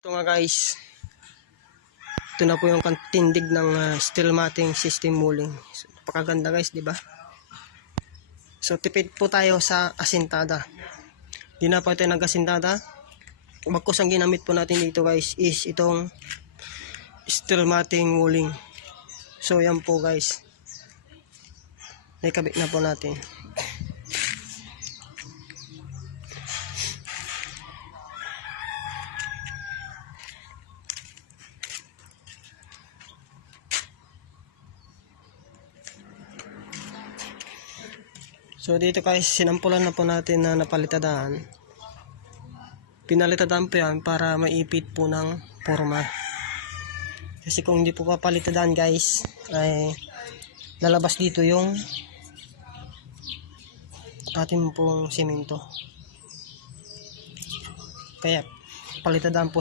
Ito nga guys, ito na po yung tindig ng steel matting system molding. So, napakaganda guys, di ba? So tipid po tayo sa asintada. Di na po ito nag-asintada. Bagkus ang ginamit po natin dito guys is itong steel matting molding. So yan po guys, naikabit na po natin. So dito guys, sinampulan na po natin na napalitadaan. Pinalitadaan po yan para maipit po ng forma. Kasi kung hindi po papalitadaan guys, ay lalabas dito yung ating pong simento. Kaya palitadaan po